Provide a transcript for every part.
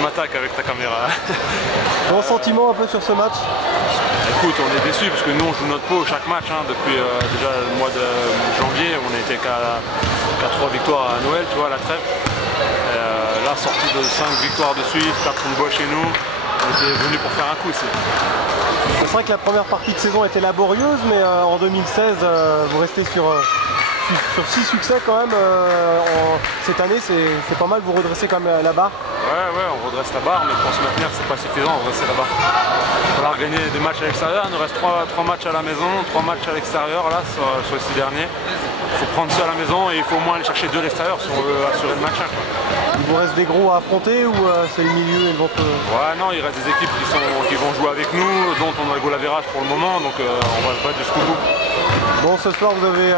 tu m'attaques avec ta caméra. Ton sentiment un peu sur ce match? Écoute, on est déçus parce que nous on joue notre peau chaque match depuis déjà le mois de janvier. On n'était qu'à 3 victoires à Noël, tu vois, à la trêve. Là, sorti de 5 victoires de suite, 4 combats chez nous, on était venus pour faire un coup ici. C'est vrai que la première partie de saison était laborieuse, mais en 2016, vous restez sur 6 succès quand même. Cette année, c'est pas mal, vous redressez quand même la barre. Ouais, on redresse la barre, mais pour se maintenir, c'est pas suffisant, on redresse la barre. Il va falloir gagner des matchs à l'extérieur. Il nous reste 3 matchs à la maison, 3 matchs à l'extérieur là sur les 6 derniers. Il faut prendre ça à la maison et il faut au moins aller chercher 2 à l'extérieur si on veut assurer le maintien. Il vous reste des gros à affronter ou c'est le milieu et le ventre? Ouais, non, il reste des équipes qui vont jouer avec nous, dont on a le goal average pour le moment, donc on va se battre jusqu'au bout. Bon, ce soir vous avez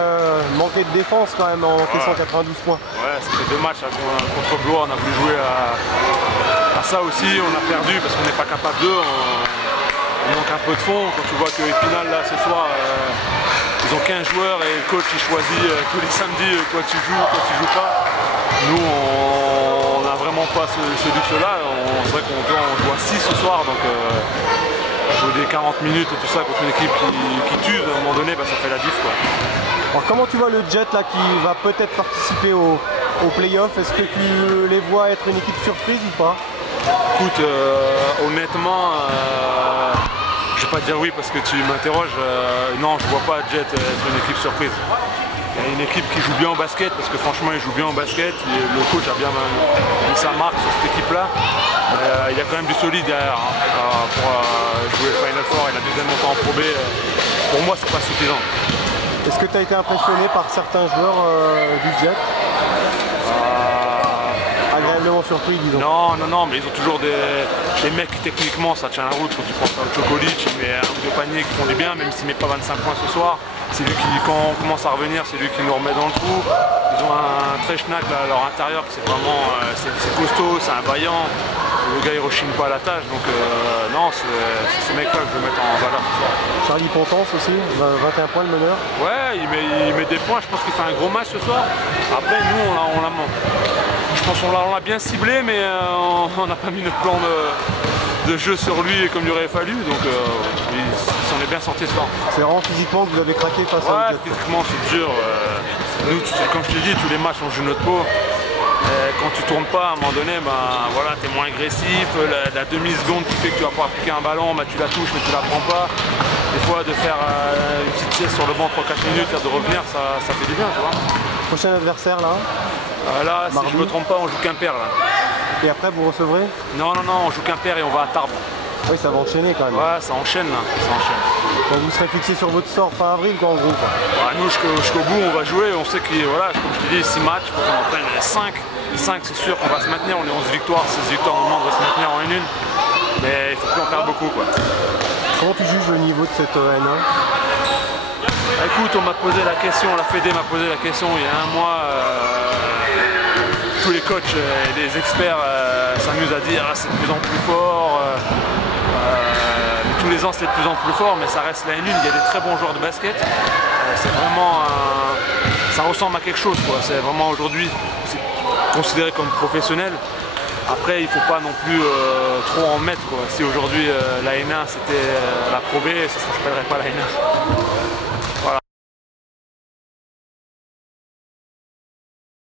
manqué de défense quand même en encaissant 92 points. Ouais, ça fait 2 matchs contre Blois, on a voulu jouer à ça aussi, on a perdu parce qu'on n'est pas capable d'eux, on manque un peu de fond. Quand tu vois que Épinal là ce soir, ils ont 15 joueurs et le coach il choisit tous les samedis quoi tu joues pas. Nous on n'a vraiment pas ce luxe là, c'est vrai qu'on joue à 6 ce soir, donc jouer des 40 minutes et tout ça contre une équipe qui tue, à un moment donné, ça fait la diff quoi. Alors comment tu vois le Jet là qui va peut-être participer au play-off? Est-ce que tu les vois être une équipe surprise ou pas? Écoute, honnêtement, je vais pas te dire oui parce que tu m'interroges, non je vois pas Jet être une équipe surprise. Il y a une équipe qui joue bien au basket parce que franchement il joue bien au basket, le coach a bien mis sa marque sur cette équipe là. Il y a quand même du solide derrière pour jouer Final Four et la deuxième montée en Pro B, pour moi c'est pas suffisant. Est-ce que tu as été impressionné par certains joueurs du Jet? Agréablement surpris, disons. Non, mais ils ont toujours des mecs qui techniquement ça tient la route. Quand tu penses à Chocolic, il met un ou 2 paniers qui font du bien, même s'il met pas 25 points ce soir. C'est lui qui, quand on commence à revenir, c'est lui qui nous remet dans le trou. Ils ont un Treshnak à leur intérieur qui c'est vraiment c'est costaud, c'est un vaillant. Le gars il rechigne pas à la tâche, donc non, c'est ces mecs-là que je veux mettre en valeur ce soir. Charlie Pontance aussi, 21 points le meneur. Ouais, il met des points, je pense qu'il fait un gros match ce soir. Après nous on l'a je pense qu'on l'a bien ciblé, mais on n'a pas mis notre plan de jeu sur lui comme il aurait fallu, donc il s'en est bien sorti ce soir. C'est vraiment physiquement que vous avez craqué face à Jet. Physiquement c'est dur. Nous, comme je te dis, tous les matchs on joue notre peau. Quand tu tournes pas, à un moment donné, voilà, tu es moins agressif, la demi-seconde qui fait que tu vas pouvoir appliquer un ballon, tu la touches mais tu la prends pas. Des fois de faire une petite sieste sur le banc 3-4 minutes et de revenir, ça fait du bien, tu vois. Prochain adversaire là? Là, si je me trompe pas, on joue Quimper là. Et après vous recevrez? Non, on joue Quimper et on va à Tarbes. Oui, ça va enchaîner quand même. Ouais, ça enchaîne là, ça enchaîne. Donc vous serez fixé sur votre sort fin avril quoi, en gros quoi. Nous jusqu'au bout on va jouer, on sait que voilà, comme je te dis, 6 matchs, il faut qu'on en prenne 5. Les 5 c'est sûr qu'on va se maintenir, on est 11 victoires, 16 victoires au moment on va se maintenir en N1. Mais il faut plus en perdre beaucoup quoi. Comment tu juges le niveau de cette N1? Écoute, on m'a posé la question, la Fédé m'a posé la question il y a un mois. Tous les coachs et les experts s'amusent à dire c'est de plus en plus fort. Tous les ans c'est de plus en plus fort, mais ça reste la N1, il y a des très bons joueurs de basket. C'est vraiment ça ressemble à quelque chose quoi. C'est vraiment aujourd'hui considéré comme professionnel. Après il ne faut pas non plus trop en mettre quoi. Si aujourd'hui la N1 c'était la Pro B, ça ne s'appellerait pas la N1.